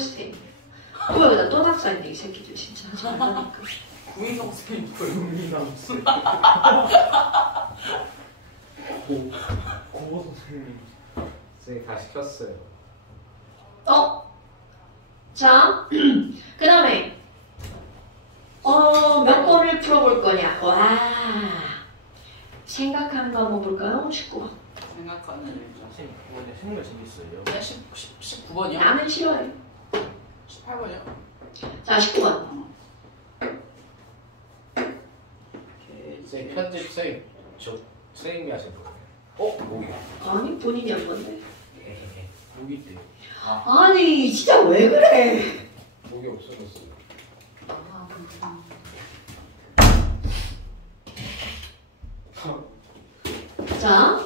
스페인. 또 여기다 또 낙서했네 이 새끼들 진짜. 하지 말라니까. 구인성 스페인 구인성 스페인. 고 선생님. 선생님 다 시켰어요. 자, 그 다음에 몇 번을 풀어볼 거냐. 와, 생각하는 거 한번 볼까요? 19번. 생각하는 일자. 선생님 이번에 생각 재밌어요. 네, 19번이요? 나는 싫어해. 18번이요? 자, 19번. 선생님 편집 선생님 저 선생님이 하신 거예요. 목이. 아니 본인이 한 건데. 목이 때. 아니 진짜 왜 그래? 목이 없어졌어요. 자,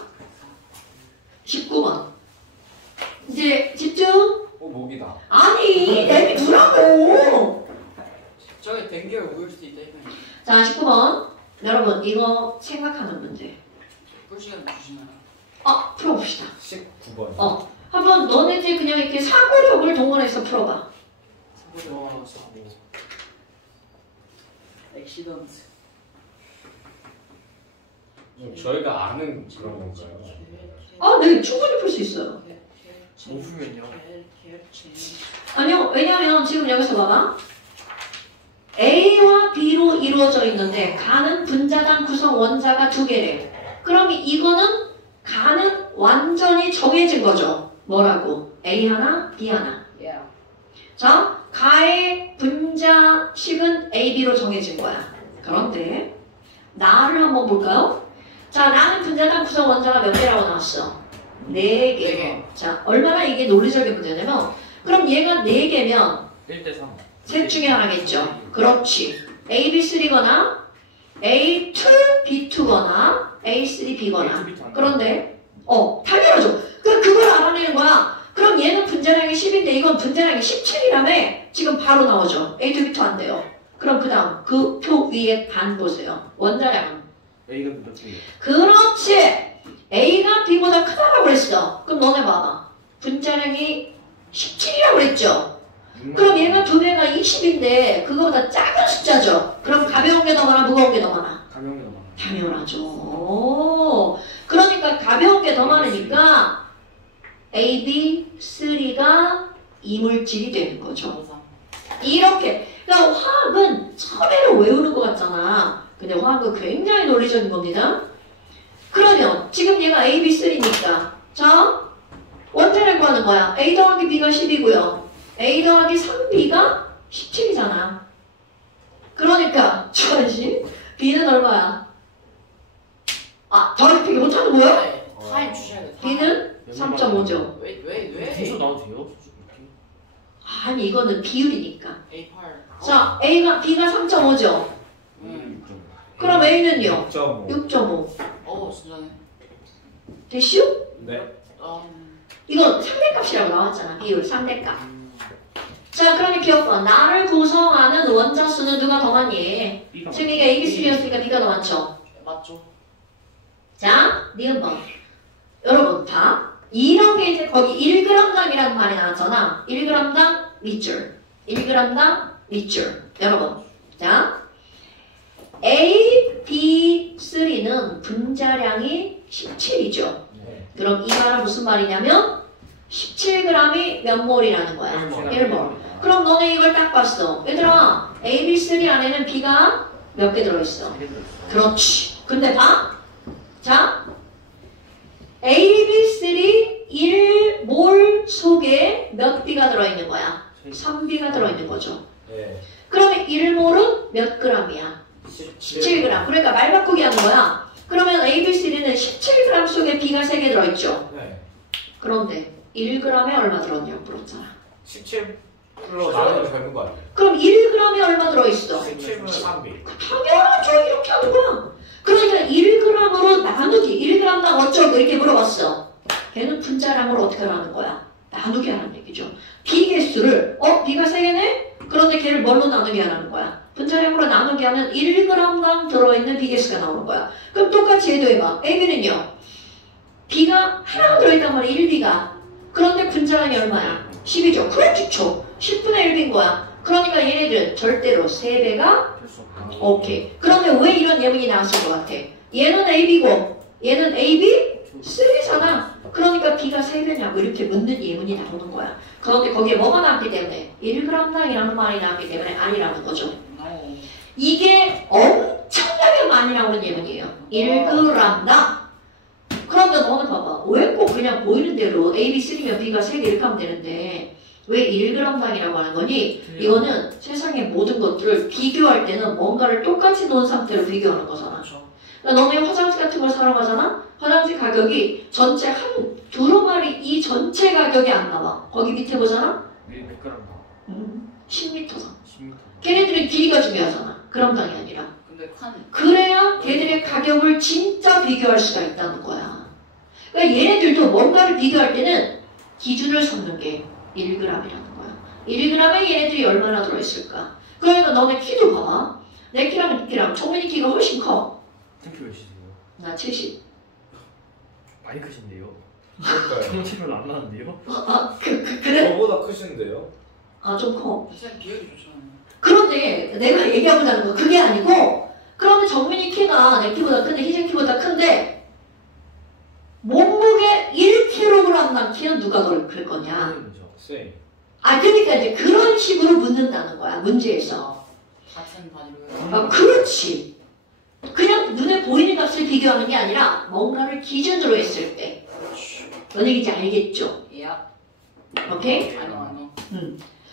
19번. 이제 집중. 목이다. 아니 내비두라고. 저기 댕겨 우을 수도 있다. 자, 19번. 여러분 이거 생각하는 문제. 풀 시간 주시나요? 풀어봅시다. 19번. 한번 너네들 그냥 이렇게 사고력을 동원해서 풀어봐. 액시던트. 저희가 아는 그런 건가요? 네, 충분히 풀 수 있어요. 못 풀면요? 아니요, 왜냐면 지금 여기서 봐봐. A와 B로 이루어져 있는데 가는 분자당 구성 원자가 두 개래. 그럼 이거는 가는 완전히 정해진 거죠. 뭐라고? A 하나, B 하나. 자, 가의 분자식은 A, B로 정해진 거야. 그런데 나를 한번 볼까요? 자, 나는 분자당 구성 원자가 몇 개라고 나왔어? 4개. 자, 얼마나 이게 논리적인 문제냐면 그럼 얘가 4개면 1대3. 셋 중에 하나겠죠. 그렇지. A, B, 3거나 A2, B2거나 A3, B거나. 그런데 당연하죠. 그걸 알아내는 거야. 그럼 얘는 분자량이 10인데 이건 분자량이 17이라며 지금 바로 나오죠. A2, B2 안 돼요. 그럼 그 다음 그 표 위에 반 보세요. 원자량은 A가 몇 개예요? 그렇지. A가 B보다 크다라고 그랬어. 그럼 너네 봐봐. 분자량이 17이라고 그랬죠. 그럼 얘가 2배가 20인데 그거보다 작은 숫자죠. 그럼 가벼운 게 더 많아, 무거운 게 더 많아? 가벼운 게 더 많아. 당연하죠. 그러니까 가벼운 게 더 많으니까 AB3가 이물질이 되는 거죠. 이렇게. 그러니까 화학은 처음에는 외우는 것 같잖아. 근데 화학은 굉장히 논리적인 겁니다. 그러면 지금 얘가 AB3니까 자, 원자량 구하는 거야. A 더하기 B가 10이고요. A 더하기 3B가 17이잖아. 그러니까 주관식 B는 얼마야? 더하기 빼기 못하는 거야? 타임 주셔야 돼. B는 3.5죠. 왜? 분수 나와도 돼요? 아니 이거는 비율이니까. A8. 자, B가 3.5죠. 그럼 A는요? 6.5. 6.5. 진짜네. 됐슈? 네. 이건 상대값이라고 나왔잖아. 비율 상대값. 자, 그러면 기억봐. 나를 구성하는 원자 수는 누가 더 많니? 지금 이게 AB3였으니까 B가 더 많죠? 맞죠? 자, 니은번. 여러분 다 이런 게 이제 거기 1g당이라는 말이 나왔잖아. 1g당 리줄. 1g당 리줄. 여러분. 자, A, B, 3는 분자량이 17이죠. 그럼 이 말은 무슨 말이냐면 17g이 몇 몰이라는 거야? 1몰. 그럼 너네 이걸 딱 봤어. 얘들아, AB3 안에는 B가 몇 개 들어있어? 그렇지. 근데 봐. 자, AB3 1몰 속에 몇 B가 들어있는 거야? 3B가 들어있는 거죠. 네. 그러면 1몰은 몇 g이야? 17g. 그러니까 말 바꾸기 하는 거야. 그러면 AB3는 17g 속에 B가 3개 들어있죠. 네. 그런데 1g에 얼마 들었냐고 물었잖아. 17로 나누면 되는 거 아니에요? 그럼 1g에 얼마 들어있어? 17분의 3비. 당연하죠. 이렇게 하는 거야. 그러니까 1g으로 나누기, 1g당 어쩌고 이렇게 물어봤어. 걔는 분자량으로 어떻게 하는 거야? 나누기 하라는 얘기죠. B 개수를 B가 3개네? 그런데 걔를 뭘로 나누기 하라는 거야? 분자량으로 나누기 하면 1g당 들어있는 B 개수가 나오는 거야. 그럼 똑같이 얘도 해봐. AB는요. B가 하나 들어있단 말이야. 1B가. 그런데 분자량이 얼마야? 10이죠. 그렇죠. 10 3배인 거야. 그러니까 얘네들은 절대로 3배가 될수 없다. 오케이. 그러면 왜 이런 예문이 나왔을 것 같아? 얘는 AB고 얘는 AB 3잖아. 그러니까 B가 3배냐고 이렇게 묻는 예문이 나오는 거야. 그런데 거기에 뭐가 나왔기 때문에 1g당이라는 말이 나왔기 때문에 아니라는 거죠. No. 이게 엄청나게 많이 나오는 예문이에요. 1g당. 그러면 너는 봐봐. 왜 꼭 그냥 보이는 대로 A, B, 3면 B가 3개 이렇게 하면 되는데 왜 1g당이라고 하는 거니? 이거는 세상의 모든 것들을 비교할 때는 뭔가를 똑같이 놓은 상태로 비교하는 거잖아. 그렇죠. 그러니까 너네 화장지 같은 걸 사러 가잖아? 화장지 가격이 전체 한 두루마리 이 전체 가격이 안 나와. 거기 밑에 보잖아? 100g 10m다. 10m. 걔네들은 길이가 중요하잖아. 그람당이 아니라. 근데 칸 그래야 걔들의 가격을 진짜 비교할 수가 있다는 거야. 그러니까 얘네들도 뭔가를 비교할 때는 기준을 삼는 게 1g이라는 거야. 1g에 얘네들이 얼마나 들어있을까? 그러니까 너네 키도 봐봐. 내 키랑 네 키랑 정민이 키가 훨씬 커. 템표 몇이세요? 나 70. 많이 크신데요? 그러니까요. 정치는 안 나는데요? 그래? 저보다 크신데요? 아, 좀 커. 쌤 비율이 좋잖아요. 그런데 내가 얘기하고자 건 그게 아니고, 그러면 정민이 키가 내 키보다 큰데, 희재 키보다 큰데, 몸무게 1kg당 키는 누가 더 클 거냐? 그죠. 쌤. 아, 그러니까 이제 그런 식으로 묻는다는 거야, 문제에서. 같은 단위로 아, 그렇지. 그냥 눈에 보이는 값을 비교하는 게 아니라 뭔가를 기준으로 했을 때. 뭔 얘기인지 알겠죠? 야. 오케이? 아니요.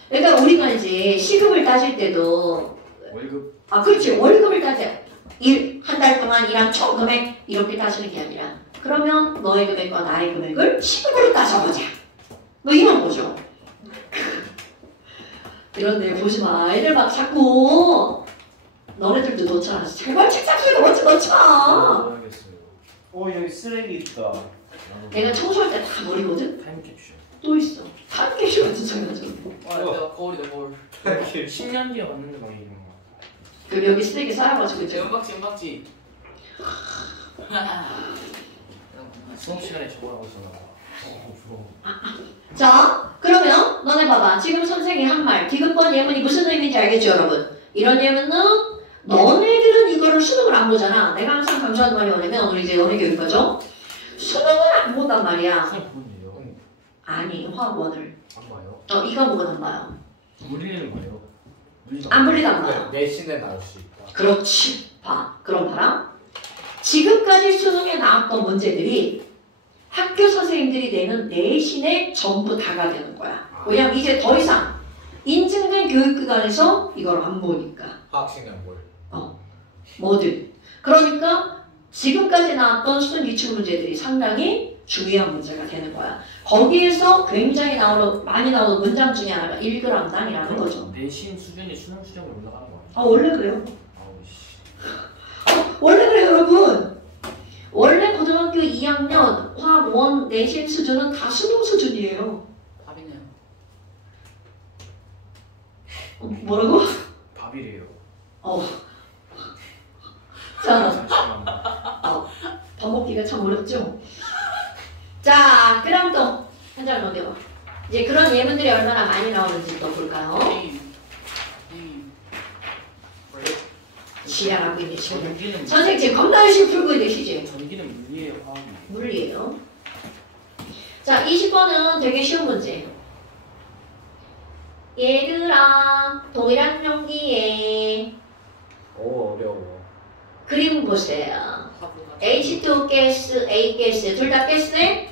그러니까 우리가 이제 시급을 따질 때도 월급 아 그렇지 월급을 따져 한 달 동안 일한 총 금액 이렇게 따지는 게 아니라 그러면 너의 금액과 나의 금액을 시급으로 따져보자 뭐 이런 거죠. 그런데 보지마 애들 막 자꾸 너네들도 넣잖아. 제발 책상 속에 넣지 마. 넣어야겠어요. 여기 쓰레기 있다. 내가 청소할 때 다 버리거든. 타임캡슐. 또 있어. 타임캡슐 같은 소리 나죠. 와, 내가 거울이다 거울. 10년 뒤에 왔는데 막 이런 거. 그럼 여기 쓰레기 쌓여가지고 이제 연박지. 수업 시간에 저거 하고 있었나 봐. 부러워. 자, 그러면 너네 봐봐. 지금 선생이 한 말, 디귿번 예문이 무슨 의미인지 알겠죠, 여러분? 이런 예문은 너네들은 이거를 수능을 안 보잖아. 내가 항상 강조하는 말이 뭐냐면 오늘 이제 연예교육과죠. 수능을 안 본단 말이야. 선생님 부분이에요. 아니, 화학원을. 안 봐요. 이 과목은 안 봐요. 물리는 거예요. 안 불리단 말이야. 내신에 나올 수 있다. 그렇지. 봐. 그럼 봐라. 지금까지 수능에 나왔던 문제들이 학교 선생님들이 내는 내신에 전부 다가 되는 거야. 왜냐면 이제 더 이상 인증된 교육기관에서 이걸 안 보니까. 학생은 뭘? 뭐든. 그러니까 지금까지 나왔던 수능 기출 문제들이 상당히 중요한 문제가 되는 거야. 거기에서 굉장히 많이 나오는 문장 중에 하나가 1g당이라는 거죠. 내신 수준이 수능 수준으로 올라가는 거 아니에요? 아, 원래 그래요. 아우 씨. 원래 그래요, 여러분. 원래 고등학교 2학년 화학 원 내신 수준은 다 수능 수준이에요. 밥이네요. 뭐라고? 밥이래요. 자, 잠시만. 밥 먹기가 참 어렵죠? 자, 그 다음 또 한 장 넘겨봐. 이제 그런 예문들이 얼마나 많이 나오는지 또 볼까요? 게임. 지랄하고 있네, 지금. 전기는 선생님 지금 겁나 열심히 풀고 계시지? 전기는 물리예요, 화학이. 물리예요. 자, 20번은 되게 쉬운 문제. 얘들아, 동일한 용기에 어려워. 그림 보세요. H2 가스, A 가스, 둘 다 가스네?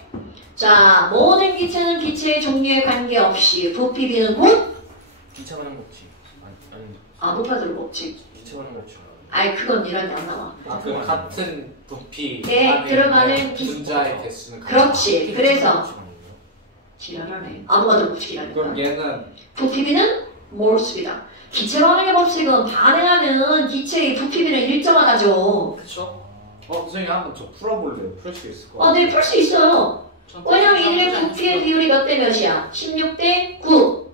자, 모든 기체는 기체의 종류에 관계없이 부피비는 곧? 기차 가는 법칙. 아니 높아들 법칙. 기차 가는 법칙. 아이, 그건 이런 게 안 나와. 그 같은 부피 네, 안에 들어가는 있는 기- 분자의 개수는 그렇지. 그래서 법칙 아니에요? 지랄하네. 아무것도 법칙이라니까. 그럼 얘는 부피비는 몰수비다. 기체 반응의 법칙은 반응하는 기체의 부피비는 일정하다죠. 그쵸? 선생님 한번 저 풀어볼래요? 풀 수 있을 것 같아요. 네, 풀 수 있어요. 왜냐면 이들의 부피의 비율이 몇 대 몇이야? 16대 9.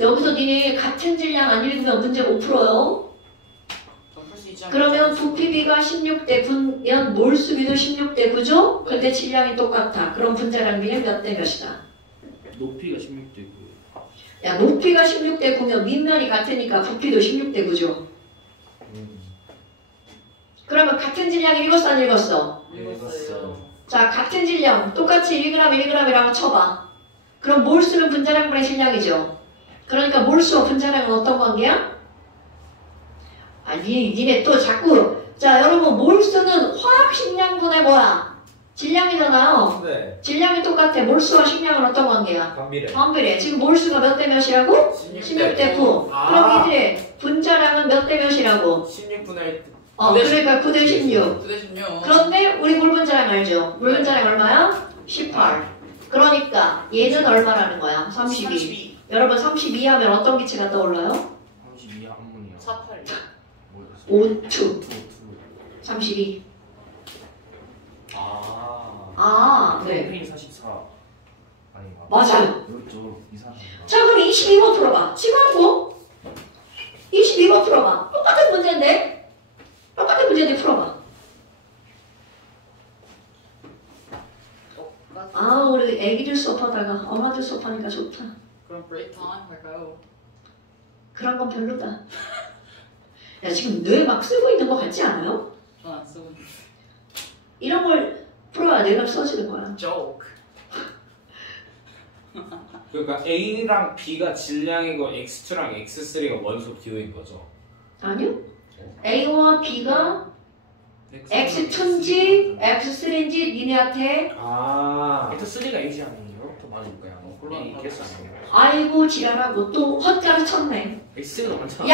여기서 니네 같은 질량 안 읽으면 문제 못 풀어요. 그러면 부피비가 16대 9면 몰수비도 16대 9죠? 근데 질량이 똑같아. 그럼 분자량 비는 몇 대 몇이다? 높이가 16대 9. 야, 높이가 16대 9면 밑면이 같으니까 부피도 16대 9죠. 그러면 같은 질량 읽었어, 안 읽었어? 읽었어요. 자, 같은 질량, 똑같이 1g, 1g이라고 쳐봐. 그럼 몰수는 분자량분의 질량이죠. 그러니까 몰수와 분자량은 어떤 관계야? 니네 또 자꾸, 자, 여러분, 몰수는 화학식량분의 뭐야? 질량이잖아요. 네. 질량이 똑같아. 몰수와 식량은 어떤 관계야? 반비례. 반비례. 지금 몰수가 몇 대 몇이라고? 16대 9. 그럼 이들의 분자량은 몇 대 몇이라고? 16분의 1. 그러니까 9대 16. 9대 16. 그런데 우리 물분자량 알죠? 물분자량 얼마야? 18. 그러니까 얘는 얼마라는 거야? 32. 여러분 32 하면 어떤 기체가 떠올라요? 32 한문이요. 48. 뭐였어? O2. 32. 네. 페인 44. 아닌가? 맞아요. 그렇죠. 이상합니다. 자, 그럼 22번 풀어봐. 지금 한 거. 22번 풀어봐. 똑같은 문제인데 풀어봐. 우리 애기들 수업하다가 엄마들 수업하니까 좋다. 그럼 브레이크 타임 할까요? 그런 건 별로다. 야, 지금 뇌 막 쓰고 있는 거 같지 않아요? 전 안 쓰고 있는데. 이런 걸 풀어야 뇌가 써지는 거야. joke. 그러니까 A랑 B가 질량이고 X2랑 X3가 원소 기호인 거죠. 아니요. A와 B가 X2인지 X3인지 니네한테 X3가 A지 아니에요? 더 맞을까요? A 개수 아니에요? 아이고 지랄하고 또 헛가루 쳤네. X가 많잖아.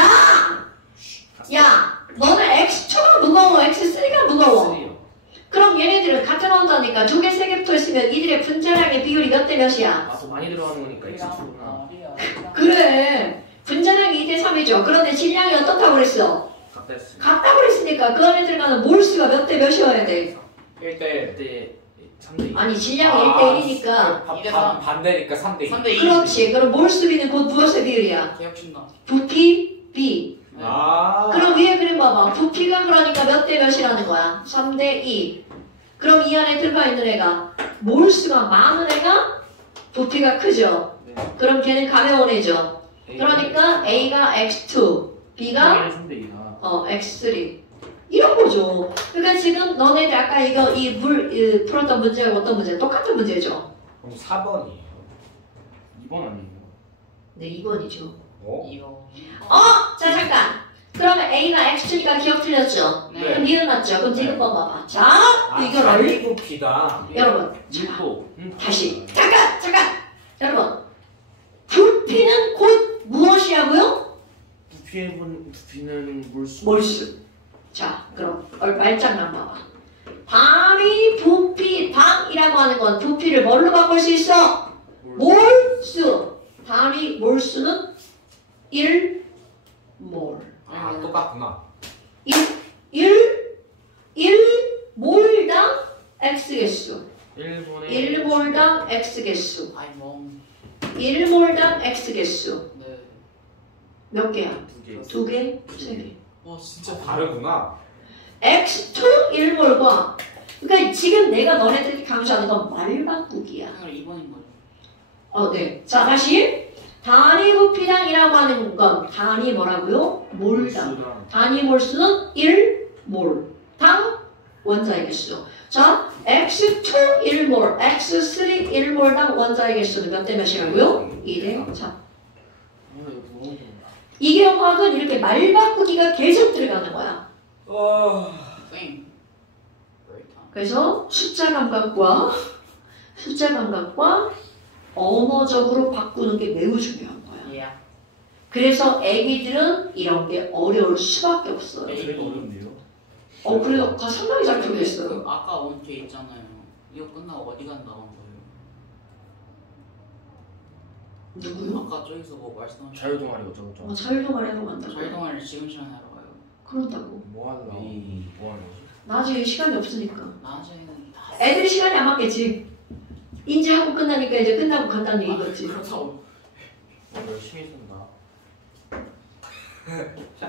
야! 너는 X2가 무거워, X3가 무거워. X3요. 그럼 얘네들은 같은 원자니까 두 개, 세 개 붙어있으면 이들의 분자량의 비율이 몇 대 몇이야? 더 많이 들어가는 거니까 X2구나. 그래. 분자량이 2대 3이죠. 그런데 질량이 어떻다고 그랬어? 같다 했어요. 같다고 그랬으니까 그 안에 들어가는 몰수가 몇 대 몇이어야 돼? 1대 그때 3대 2. 아니 질량이 1대 1이니까 반대니까 3대 2. 3대 2. 그렇지. 그럼 몰수비는 곧 무엇의 비율이야? 개혁신다. 부피, B. 그럼 위에 그림 봐봐. 부피가 그러니까 몇 대 몇이라는 거야? 3대 2. 그럼 이 안에 들어가 있는 애가 몰수가 많은 애가 부피가 크죠. 네. 그럼 걔는 가벼운 애죠. 그러니까 A가 X2, B가 3대 2가. X3. 이런 거죠. 그러니까 지금 너네들 아까 이 풀었던 문제가 어떤 문제? 똑같은 문제죠. 그럼 4번이에요. 2번 아니에요? 네, 2번이죠. 이거. 자, 잠깐. 그러면 A가 X2니까 기억 틀렸죠? 네. 그럼 니은 맞죠? 그럼 니은 번 봐봐. 자, 이걸 달리고 B다. 여러분, 밀도. 다시. 잠깐! 여러분, 부피는 곧 무엇이라고요? 부피는 몰수. 몰수. 자, 그럼 말장난 봐봐. 담이 부피, 담이라고 하는 건 부피를 뭘로 바꿀 수 있어? 몰수. 담이 몰수는 1몰. 똑같구나. 1몰당 X개수. 1몰당 X개수. 아이 멍. 1몰당 X개수. 네. 몇 개야? 2개. 2개? 3개. 와 진짜 다르구나. X2 1몰과 그러니까 지금 내가 너네들이 강조하는 건 말바꾸기야. 그냥 2번인 거죠. 네. 자, 다시. 단위 부피당이라고 하는 건 단위 뭐라고요? 몰당. 단위 몰수는 1몰. 당 원자의 개수. 자, X2 1몰, X3 1몰당 원자의 개수는 몇 대 몇이라고요? 2대 3. 이게 화학은 이렇게 말바꾸기가 계속 들어가는 거야. 쌤. 브레이크 타임. 그래서 숫자 감각과 언어적으로 바꾸는 게 매우 중요한 거야. 예. 그래서 애기들은 이런 게 어려울 수밖에 없어요. 되게 어려운데요? 그래도 상당히 잘 풀겠어요. 그 아까 원케 있잖아요. 이거 끝나고 어디 간다는 거예요? 누구요? 아까 저기서 뭐 말씀하신 자유동아리 어쩌고저쩌고. 자율동아리로 간다고. 자유동아리를 지금 시간에 하러 가요. 그런다고. 뭐 하려고? 뭐 하는 거지? 나중에 시간이 없으니까. 낮에는 다. 애들이 시간이 안 맞겠지. 이제 하고 끝나니까 이제 끝나고 간다는 얘기겠지. 그렇다고. 열심히 쓴다.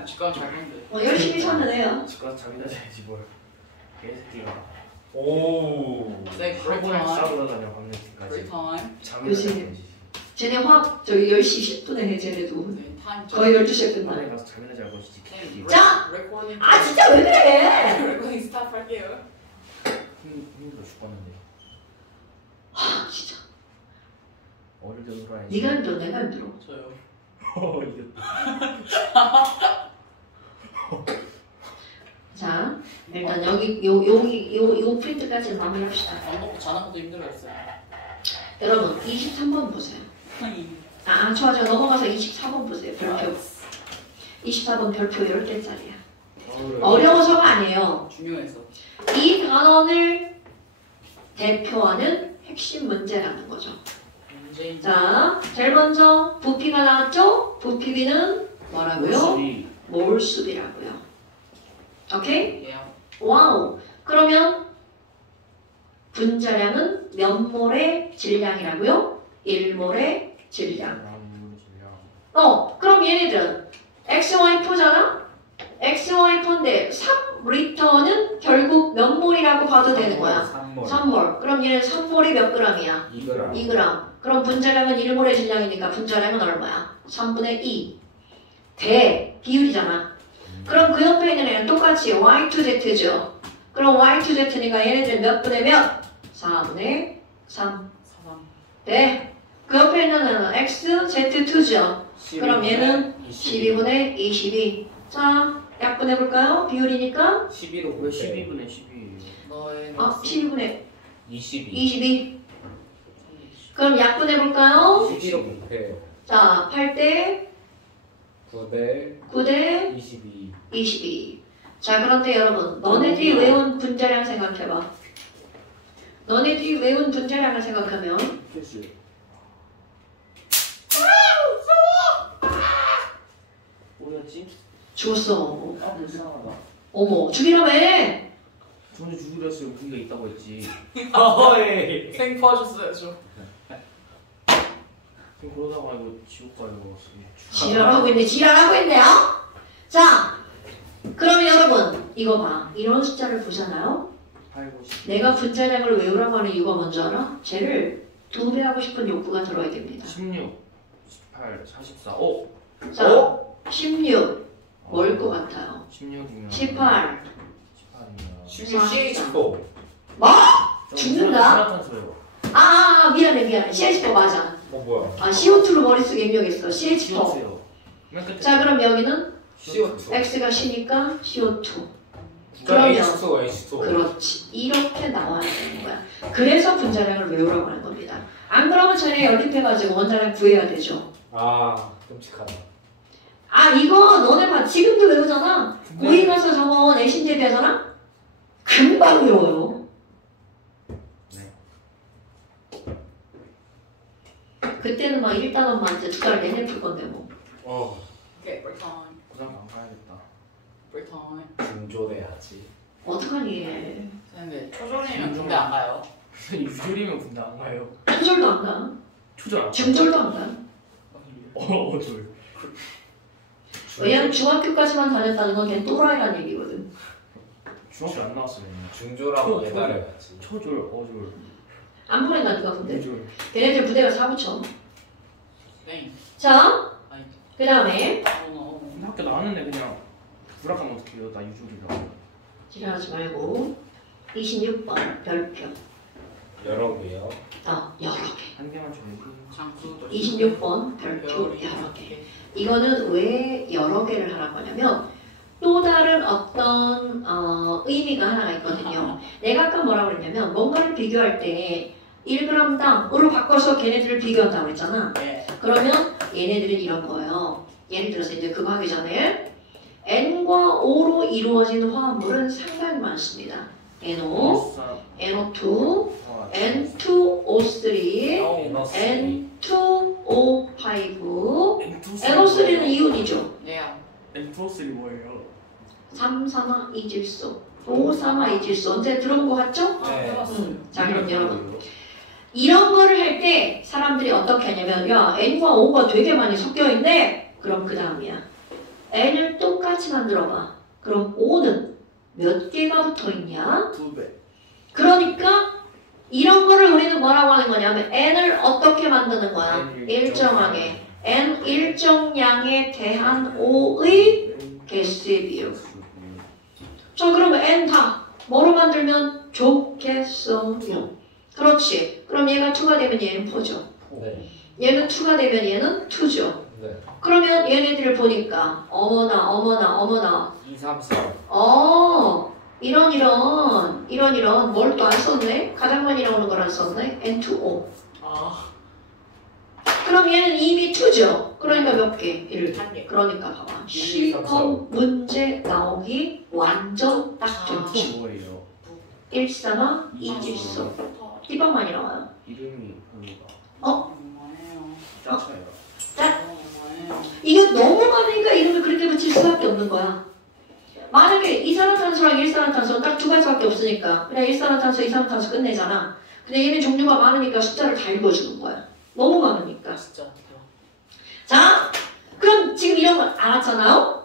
직관 잘 건데. 열심히 사는 애야. 집가서 잠이나 자야지 뭘. 개새끼가. 오. 네, 브레이크 학원에 타임. 싸우러 다녀 밤늦게까지. 브레이크 타임. 잠이나 요새 자야지. 쟤네 화학 저기 10시 10분에 해 쟤네도 네, 타임 거의 12시에 끝나. 안에 가서 자기네 잘 것이지. 캐디. 자! 레코딩. 아 진짜 왜 그래? 레코딩 스탑할게요. 힘들어 죽었는데. 아 진짜 어릴 때 놀아야지. 네가 힘들어 내가 힘들어. 저요. 이겼다. 자 일단 여기 요 프린트까지 마무리합시다. 밥 먹고 자는 것도 힘들어했어요. 여러분 23번 보세요. 좋아 넘어가서 24번 보세요. 별표 24번 별표 10개짜리야. 어려워서가 아니에요. 중요해서. 이 단원을 대표하는 핵심 문제라는 거죠. 문제인. 자, 제일 먼저 부피가 나왔죠? 부피비는 뭐라고요? 몰수비라고요. 오케이? 예. 와우. 그러면 분자량은 몇 몰의 질량이라고요? 1몰의 질량. 그럼 얘네들은 XY4잖아? XY4인데 3리터는 결국 몇 몰이라고 봐도 되는 거야? 3몰. 3몰. 그럼 얘는 3몰이 몇 g이야? 2g. 2g. 그럼 분자량은 1몰의 질량이니까 분자량은 얼마야? 3분의 2. 대 비율이잖아. 그럼 그 옆에 있는 애는 똑같이 Y2Z죠. 그럼 Y2Z니까 얘네들 몇 분의 몇? 4분의 3. 사상. 네. 그 옆에 있는 애는 XZ2죠. 그럼 얘는 12분의 22. 자, 약분해볼까요? 비율이니까 11로 왜 12분에 12? 너의 12분의 22. 22. 그럼 약분해볼까요? 11로 곱해요. 자, 8대 9대 9대 22. 22. 자, 그런데 여러분, 너네들이 외운 분자량 생각해봐. 너네들이 외운 분자량을 생각하면 됐어요. 뭐였지? 죽었어. 아 불쌍하다. 어머, 죽이라며! 저는 죽이려 했어요. 무기가 있다고 했지. 어이. 생포하셨어야죠. 지금 그러다가 이거 지옥 가요. 지랄하고 있네, 지랄하고 있네요? 자, 그러면 여러분, 이거 봐. 이런 숫자를 보잖아요? 8, 50. 내가 분자량을 외우라고 하는 이유가 뭔지 알아? 쟤를 2배 하고 싶은 욕구가 들어야 됩니다. 16, 18, 44. 오! 자, 16. 뭘 것 같아요? 16이면 18. 18이면 16CH4. 뭐? 죽는다? 탄소요. 미안해. CH4 맞아. 뭐야? CO2로 머릿속에 입력했어. CH4. 지웠어요. 맨 끝에. 자, 그럼 여기는 CO2. X가 C니까 CO2. 그러면 그러면 H2, H2. 그렇지. 이렇게 나와야 되는 거야. 그래서 분자량을 외우라고 하는 겁니다. 안 그러면 전에 연립해가지고 원자량 구해야 되죠. 아, 끔찍하다. 이거 너네 봐. 지금도 외우잖아. 고이 가서 저거 내신 대비하잖아? 금방 외워요. 네. 그때는 막 1단원만 이제 2달 내내 풀 건데 뭐. 오케이, break time. 부산 안 가야겠다. break time. 중조돼야지. 어떡하니. 근데 초졸이면 군대 안 가요. 유졸이면 군대 안 가요. 초절도 안 가. 초졸 안 중절도 안 가. 어졸. 왜냐면 중학교까지만 다녔다는 건 걔 또라이란 얘기거든. 중학교 안 나왔어요. 중조라고 매달려야지. 초졸, 어졸, 안 보낸다니까 근데. 유졸. 걔네들 부대가 사고쳐. 땡. 자, 아니. 그 다음에 근데 학교 나왔는데 그냥 불합하면 어떡해요? 나 유졸이라고. 지랄하지 말고 26번 별표. 여러 개요. 여러 개. 한 개만 줘야지. 장수. 26번 별표 여러 개. 이거는 왜 여러 개를 하라고 하냐면 또 다른 어떤 의미가 하나가 있거든요. 내가 아까 뭐라고 그랬냐면 뭔가를 비교할 때 1g당으로 바꿔서 걔네들을 비교한다고 그랬잖아. 네. 그러면 얘네들은 이런 거예요. 예를 들어서 이제 그거 하기 전에 N과 O로 이루어진 화합물은 상당히 많습니다. NO, NO2, N2O3, N2O5, NO3는 이온이죠. 네. N2O3 뭐예요? 3산화 이질소, 5산화 이질소. 언제 들어본 거 같죠? 네. 자, 그럼 여러분. 이런 거를 할 때 사람들이 어떻게 하냐면 야, N과 O가 되게 많이 섞여 있네? 그럼 그 다음이야. N을 똑같이 만들어봐. 그럼 O는 몇 개가 붙어 있냐? 2배. 그러니까 이런 거를 우리는 뭐라고 하는 거냐면 n을 어떻게 만드는 거야? 일정하게. n 일정량에 대한 O의 개수의 비율. 자, 그러면 n 다 뭐로 만들면 좋겠어요? 그렇지. 그럼 얘가 2가 되면 얘는 4죠. 네. 얘는 2가 되면 얘는 2죠. 네. 그러면 얘네들을 보니까 어머나 2, 3, 4. 이런 뭘 또 안 썼네? 가장 많이 나오는 걸 안 썼네? N2O. 아, 그럼 얘는 이미 2죠. 그러니까 몇 개? 1. 한 개. 그러니까 봐봐. 1, 2, 3, 4. 시험 문제 나오기 완전 딱 좋지. 뭐예요? 1, 3, 2, 질소. 이번 많이 나와요. 이름이 뭐가? 뭐예요? 짜쳐요. 뭐예요? 이거 너무 많으니까 이름을 그렇게 붙일 수밖에 없는 거야. 만약에 이산화탄소랑 일산화탄소는 딱 2가지밖에 없으니까 그냥 일산화탄소, 이산화탄소 끝내잖아. 근데 얘는 종류가 많으니까 숫자를 다 읽어주는 거야. 너무 많으니까. 진짜 대박. 자, 그럼 지금 이런 걸 알았잖아요?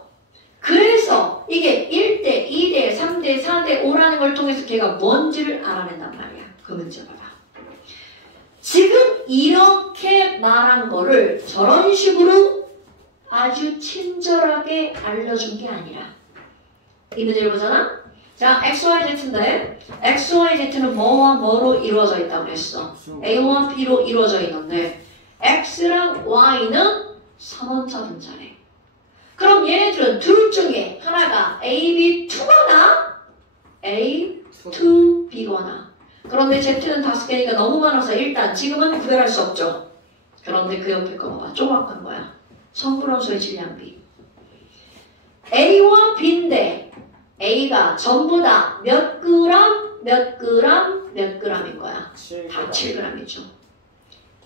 그래서 이게 1대, 2대, 3대, 4대, 5라는 걸 통해서 걔가 뭔지를 알아낸단 말이야. 그 문제 봐봐. 지금 이렇게 말한 거를 저런 식으로 아주 친절하게 알려준 게 아니라 이 문제를 보잖아? 자, XYZ인데 XYZ는 뭐와 뭐로 이루어져 있다고 했어? A와 B로 이루어져 있는데 X랑 Y는 3원차 분자래. 그럼 얘네들은 둘 중에 하나가 A, B2거나 A2B거나 그런데 Z는 5개니까 너무 많아서 일단 지금은 구별할 수 없죠. 그런데 그 옆에 거 봐봐. 조각한 거야. 성분함수의 질량비. A와 B인데 A가 전부 다 몇 그램, 몇 그램, 몇 그램인 거야. 다 7g이죠.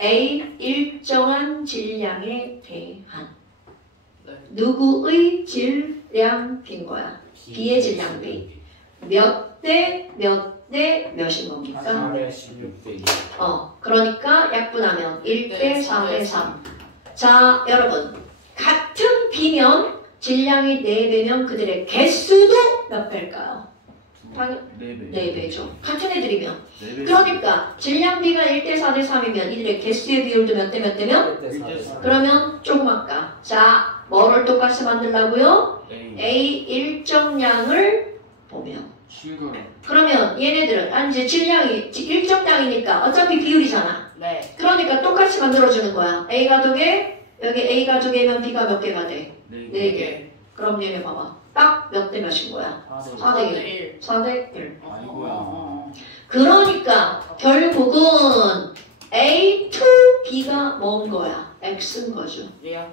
A 일정한 질량에 대한 네. 누구의 질량비인 거야. B의 질량비. 몇 대 몇인 겁니까? 4대 16대 2. 그러니까 약분하면 1대 4대 3. 자, 여러분. 같은 B면 질량이 4배면 그들의 개수도 몇 배일까요? 당연 4배죠. 같은 애들이면. 그러니까 질량비가 1대 4대 3이면 이들의 개수의 비율도 몇 대 몇 대면? 1대 4대 4. 그러면 조금 아까. 자, 뭐를 똑같이 만들라고요? A 일정량을 보면. 그러면 얘네들은 이제 질량이 일정량이니까 어차피 비율이잖아. 네. 그러니까 똑같이 만들어주는 거야. A가 2개, 여기 A가 2개면 B가 몇 개가 돼? 4개. 그럼 얘네 봐봐. 딱 몇 대 몇인 거야? 4대 1. 4대 1. 아이고야. 그러니까 결국은 A, 2, B가 뭔 거야? X인 거죠. 예요.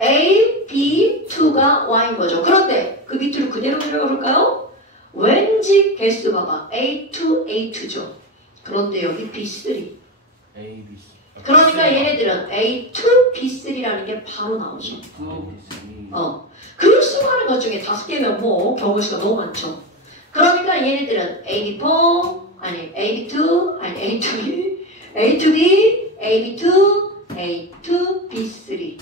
A, B, 2가 Y인 거죠. 그런데 그 밑으로 그대로 들어가 볼까요? 왠지 개수 봐봐. A2, A2죠. 그런데 여기 B3. A, B, C. 그러니까 얘네들은 A2, B3라는 게 바로 나오죠. B, 그 수많은 것 중에 5개면 뭐 경우 수가 너무 많죠. 그러니까 얘네들은 AB4, 아니 AB2, 아니 A2B, A2B, AB2, A2, B3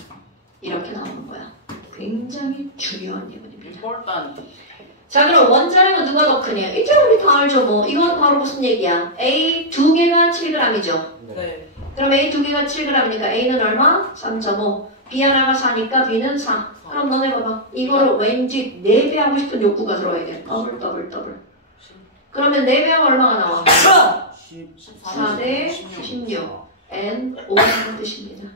이렇게 나오는 거야. 굉장히 중요한 예문입니다. 일단 자, 그럼 원자량은 누가 더 크냐? 이제 우리 다 알죠 뭐. 이건 바로 무슨 얘기야? A 2개가 7g이죠. 네. 그럼 A 2개가 7g이니까 A는 얼마? 3.5. B 하나가 4니까 B는 4. 그럼 너네 봐봐. 이거를 왠지 4배 하고 싶은 욕구가 들어와야 돼. 더블. 그러면 4배하면 얼마가 나와? 4대 16. N 5라는 뜻입니다.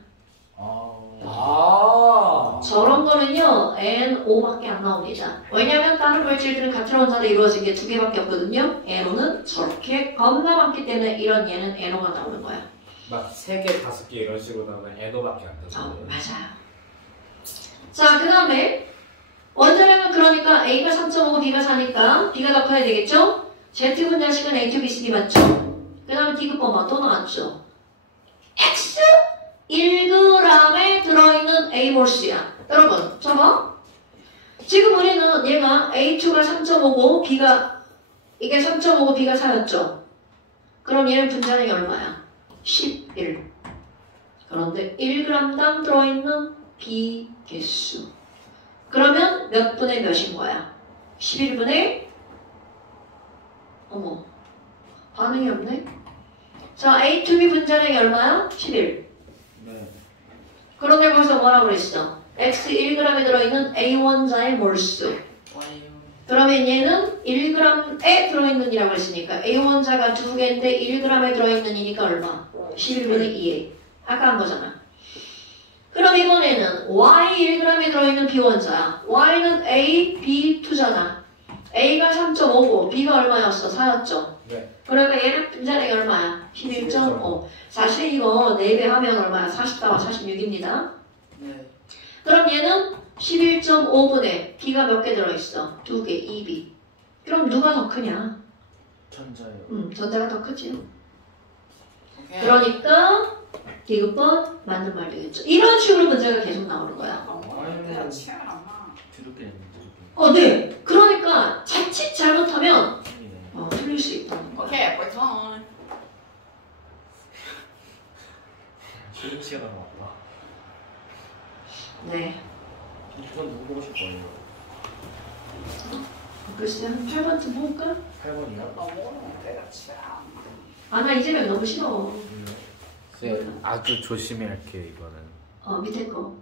저런 거는요, N5밖에 안 나옵니다. 왜냐면 다른 물질들은 같은 원자로 이루어진 게 2개밖에 없거든요. N5는 저렇게 겁나 많기 때문에 이런 얘는 N5가 나오는 거야. 막 3개, 5개 이런 식으로 나오면 N호밖에 안 되거든요. 맞아요. 자, 그 다음에 원자량은 그러니까 A가 3.5, B가 4니까 B가 더 커야 되겠죠? Z 분자식은 A2, B, C, D 맞죠? 그 다음에 D급범아 또 나왔죠? X 1g에 들어있는 A몰수야. 여러분, 저거 지금 우리는 얘가 A2가 3.5고 이게 3.5고 B가 4였죠? 그럼 얘는 분자량이 얼마야? 11. 그런데 1g당 들어있는 B 개수. 그러면 몇 분의 몇인 거야? 11분의 반응이 없네. 자, A to B 분자량이 얼마야? 11. 네. 그런데 거기서 뭐라고 그랬어? X 1g에 들어있는 A 원자의 몰수. 와요. 그러면 얘는 1g에 들어있는 이라고 했으니까 A 원자가 2개인데 1g에 들어있는 이니까 얼마? 11분의 2A. 아까 한 거잖아. 그럼 이번에는 Y 1g에 들어있는 B 원자. Y는 A, B, 2잖아. A가 3.5고 B가 얼마였어? 4였죠? 네. 그러니까 얘는 분자량이 얼마야? 11.5. 사실 이거 4배 하면 얼마야? 44와 46입니다. 네. 그럼 얘는 11.5분의 B가 몇 개 들어있어? 2개, 2B. 그럼 누가 더 크냐? 전자요. 전자가 더 크지. 오케이. 그러니까 디귿번 맞는 말 되겠죠. 이런 식으로 문제가 계속 나오는 거야. 내가 치열 안 나. 드럽게 드럽게. 네. 그러니까 자칫 잘못하면 틀리네. 틀릴 수 있다는 거야. 오케이, 벌써. 쉬는 시간 왔다. 네. 이건 누구 보고 싶어요? 글쎄 한 8번쯤 볼까? 8번이요? 너무 내가 치열 안 나. 아, 나 이제는 너무 싫어. 쌤 아주 조심히 할게요 이거는. 밑에 거.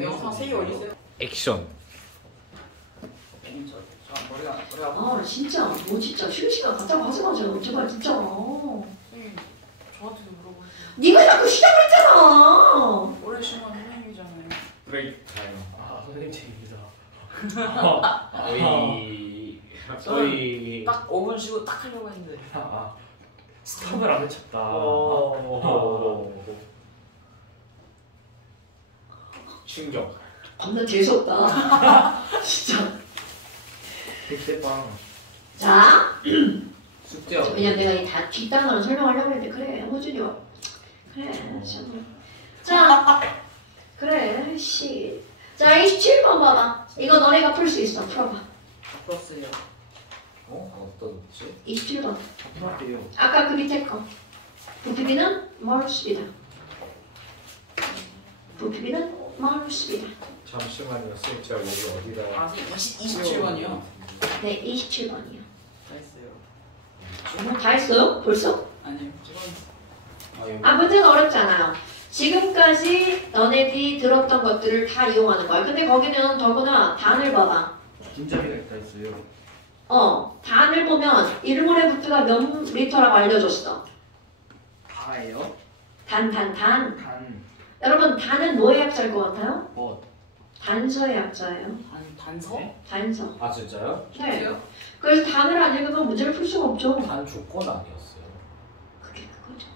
영상 3개 올리세요. 액션. 자, 머리가. 진짜 뭐 진짜 쉬는 시간 갖다 가져가죠. 제발 진짜. 선생님, 저한테도 물어보세요. 네가 자꾸 시작을 했잖아. 오래 쉬면 선생님이잖아요. 브레이크 타임. 아 선생님 제입니다. 저희 딱 5분 쉬고 딱 하려고 했는데. 스탑을 안 해쳤다. 충격. 겁나 재수없다. 진짜. 백대빵. 자, 숙제. 왜냐면 내가 이 다 뒷단어를 설명하려고 했는데 그래 호준이 와. 그래 참. 자, 그래 씨. 자 27번 봐봐. 이거 너네가 풀 수 있어. 풀어봐. 풀었어요. 어떠지? 27번. 똑같대요. 아까 그 밑에 거. 부피비는 몰수비다. 부피비는 몰수비다. 잠시만요. 쌤 제가 여기 어디다? 아, 선생님 27번이요? 네, 27번이요. 다 했어요. 다 했어요? 벌써? 아니요, 찍었어요. 문제가 어렵잖아요. 지금까지 너네들이 들었던 것들을 다 이용하는 거야. 근데 거기는 더구나 단을 봐봐. 분자비가 있다 했어요. 단을 보면 1몰의 부트가 몇 리터라고 알려줬어. 다예요? 단. 단. 여러분, 단은 뭐의 약자일 것 같아요? 뭐? 단서의 약자예요. 단서? 네? 단서. 아 진짜요? 네. 그래서 단을 안 읽으면 문제를 풀 수가 없죠. 단 조건 아니었어요. 그게 그거죠.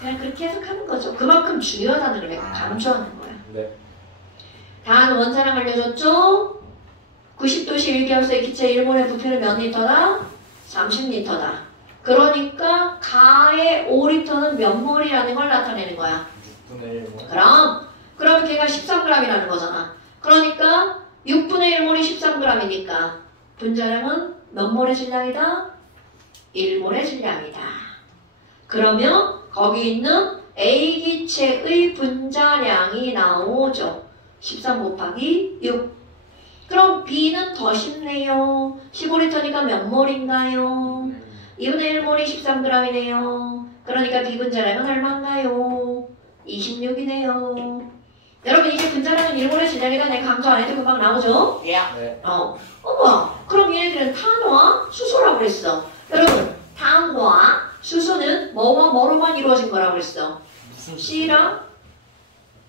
그냥 그렇게 해석하는 거죠. 그만큼 중요하다는 걸 내가 강조하는 거야. 네. 단 원자량 알려줬죠? 90도씨 1기압수의 기체 1몰의 부피는 몇 리터다? 30리터다. 그러니까 가의 5리터는 몇 몰이라는 걸 나타내는 거야. 6분의 1모. 그럼 걔가 13g이라는 거잖아. 그러니까 6분의 1몰이 13g이니까 분자량은 몇 몰의 질량이다? 1몰의 질량이다. 그러면 거기 있는 A 기체의 분자량이 나오죠. 13 곱하기 6. 그럼 B는 더 쉽네요. 15리터니까 몇 몰인가요? 2분의 1몰이 13g이네요. 그러니까 B 분자량은 얼마인가요? 26이네요. 여러분 이게 분자량은 1몰의 질량이라 내가 강조 안 해도 금방 나오죠? 예. 네. 뭐야? 그럼 얘네들은 탄화, 수소라고 그랬어. 여러분 탄화, 수소는 뭐와 뭐로만 이루어진 거라고 그랬어? 무슨 C랑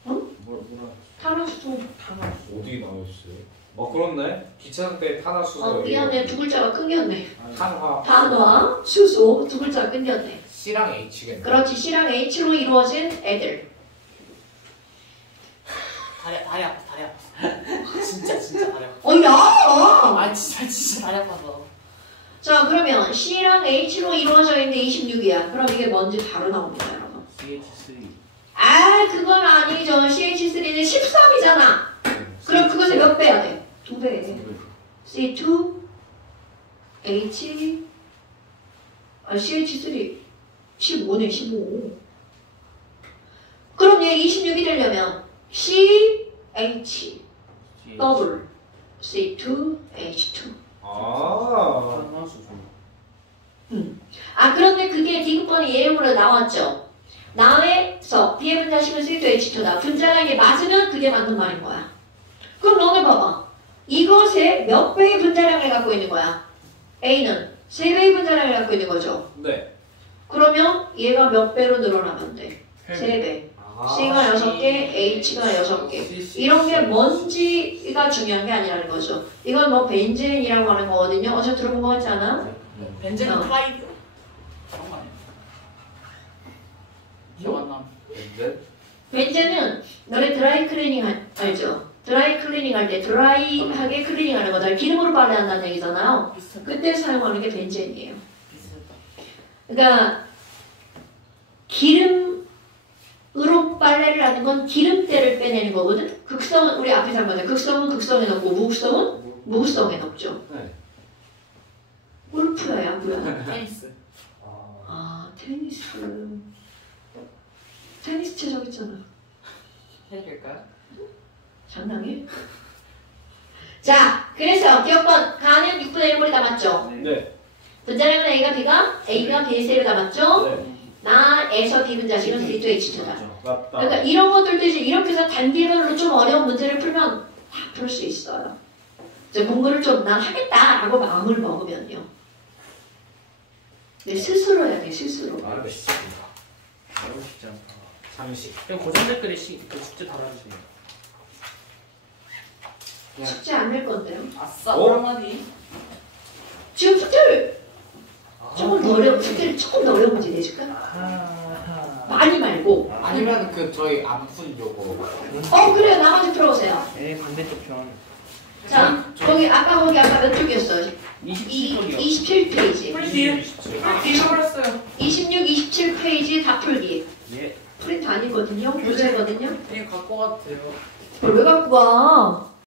뭐라? 탄화수소. 어디 나오셨어요? 그렇네. 기차 상태에 탄화수소. 미안해. 두 글자가 끊겼네. 탄화. 탄화, 수소 두 글자가 끊겼네. C랑 H겠네. 그렇지. C랑 H로 이루어진 애들. 다리 아파. 진짜 다리 아파. 야! 진짜 다리 아파서. 자, 그러면 C랑 H로 이루어져 있는 26이야. 그럼 이게 뭔지 바로 나옵니다, 여러분. CH3. 그건 아니죠. CH3는 13이잖아. 그럼 그것을 몇 배 해야 돼? 2배. C2, H, CH3, 15네, 15. 그럼 얘 26이 되려면 CH, 더블, C2, H2. 아. 탄화수소. 아 그런데 그게 디귿번이 예형으로 나왔죠. 나에서 B의 분자식은 C2H2다. 분자량이 맞으면 그게 맞는 말인 거야. 그럼 너네 봐봐. 이것의 몇 배의 분자량을 갖고 있는 거야? A는 3배의 분자량을 갖고 있는 거죠. 네. 그러면 얘가 몇 배로 늘어나면 돼? 3배. 아, C가 6개, H가 6개. 이런 게 뭔지가 중요한 게 아니라는 거죠. 이건 뭐 벤젠이라고 하는 거거든요. 어제 들어본 거 같지 않아? 벤젠 어. 클라이드 그런 거 아니야? 기억 안 나. 벤젠? 벤젠은 너네 드라이 클리닝 알죠? 드라이 클리닝 할 때 드라이하게 클리닝 하는 거잖아. 기름으로 빨래한다는 얘기잖아요. 비슷하다. 그때 사용하는 게 벤젠이에요. 비슷하다. 그러니까 기름으로 빨래를 하는 건 기름때를 빼내는 거거든. 극성은 우리 앞에서 한 거잖아. 극성은 극성에 넣고 무극성은 무극성에 넣죠. 네. 골프야 야구야. 테니스. 아 테니스. 테니스 채적 있잖아. 해줄까요? 장난해? 자 그래서 기억번 가는 6분의 1몰이 남았죠. 네. 분자량은 A가 B가 A가 B3로 남았죠. 네. 나에서 B 분자식은 C2H2다. 맞다. 그러니까 이런 것들도 이제 이렇게 해서 단계별로 좀 어려운 문제를 풀면 다 풀 수 있어요. 이제 공부를 좀 난 하겠다라고 마음을 먹으면요. 네, 스스로 해야 돼, 스스로. 알겠습니다. 너무 쉽지 않다. 30. 그럼 고정 댓글에 그 숙제 달아주세요. 숙제 안 낼 건데요. 아싸 어? 한마디. 지금 숙제를 아, 조금 더 어려운 숙제를 조금 더 어려운 문제 내줄까? 아하. 많이 말고. 아니면 그 저희 안 풀려고. 그래요. 나머지 풀어보세요. 네, 반대쪽 편. 자, 거기 아까 몇 쪽이었어요? 27쪽이요. 27페이지. 풀기. 잊어버렸어요. 26, 27페이지 다 풀기. 예. 프린트 아니거든요. 교재거든요. 이거 갖고 가도 돼요. 그걸 왜 갖고 와?